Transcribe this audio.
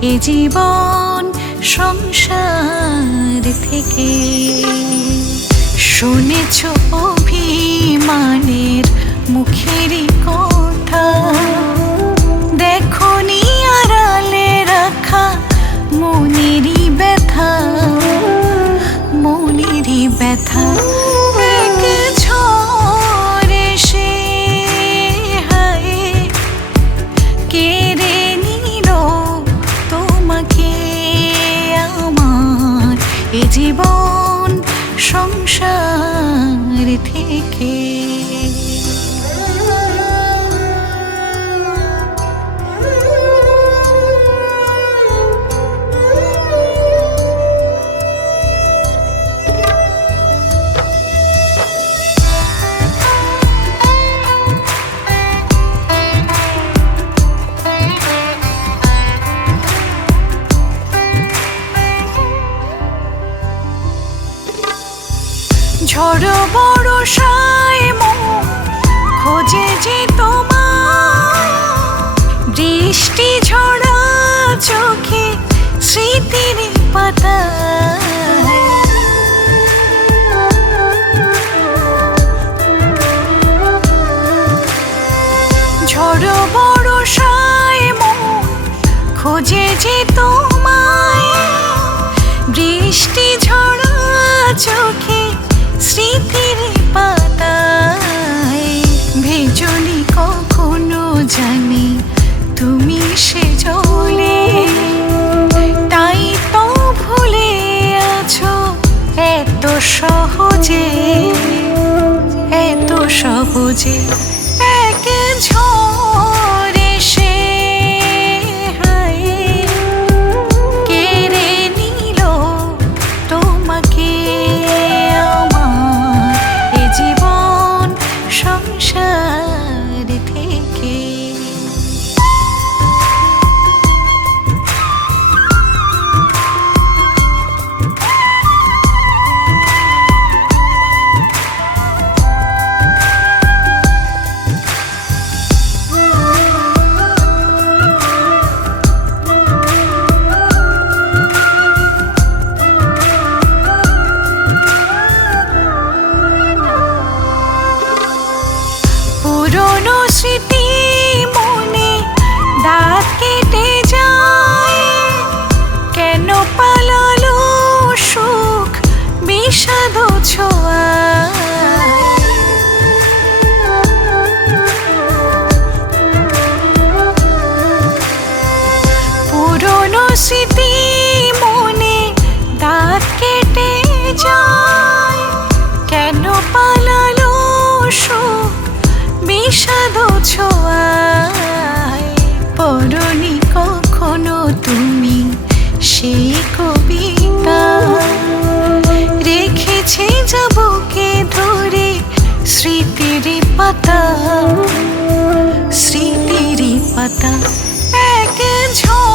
এ জীবন সংসার থেকে। শুনেছ অভিমানের মুখেরই কথা, দেখনি আড়ালে রাখা মনেরই ব্যথা, মনেরই ব্যথা। এক ঝড় এসে হায় কেড়ে নিল তোমাকে আমার, এ জীবন সংসার থেকে। ঝড় বর্ষায় মন খোঁজে যে তোমায়, বৃষ্টি ঝরা চোখে স্মৃতির পাতায়। ঝড় বর্ষায় মন খোঁজে যে তোমায়, বৃষ্টি ঝরা চোখে স্মৃতির পাতায়। ভেজনি কখনো জানি তুমি সে জলে, তাই তো ভুলে আছো এত সহজে, এত সহজে। এক ঝড় এসে হায় কেড়ে নিল তোমাকে আমার, এ জীবন সংসার থেকে। পুরনো স্মৃতি মনে দাগ কেটে যায়, কেন পালালো সুখ বিষাদ ছোঁয়ায়। পুরনো স্মৃতি মনে দাগ কেটে যায়, কেন পালালো সুখ বিষাদ ছোঁয়ায়। পড়নি কখনো তুমি সেই কবিতা, রেখেছে যাবকে ধরে স্মৃতির পাতা, স্মৃতির পাতা। এক ঝড়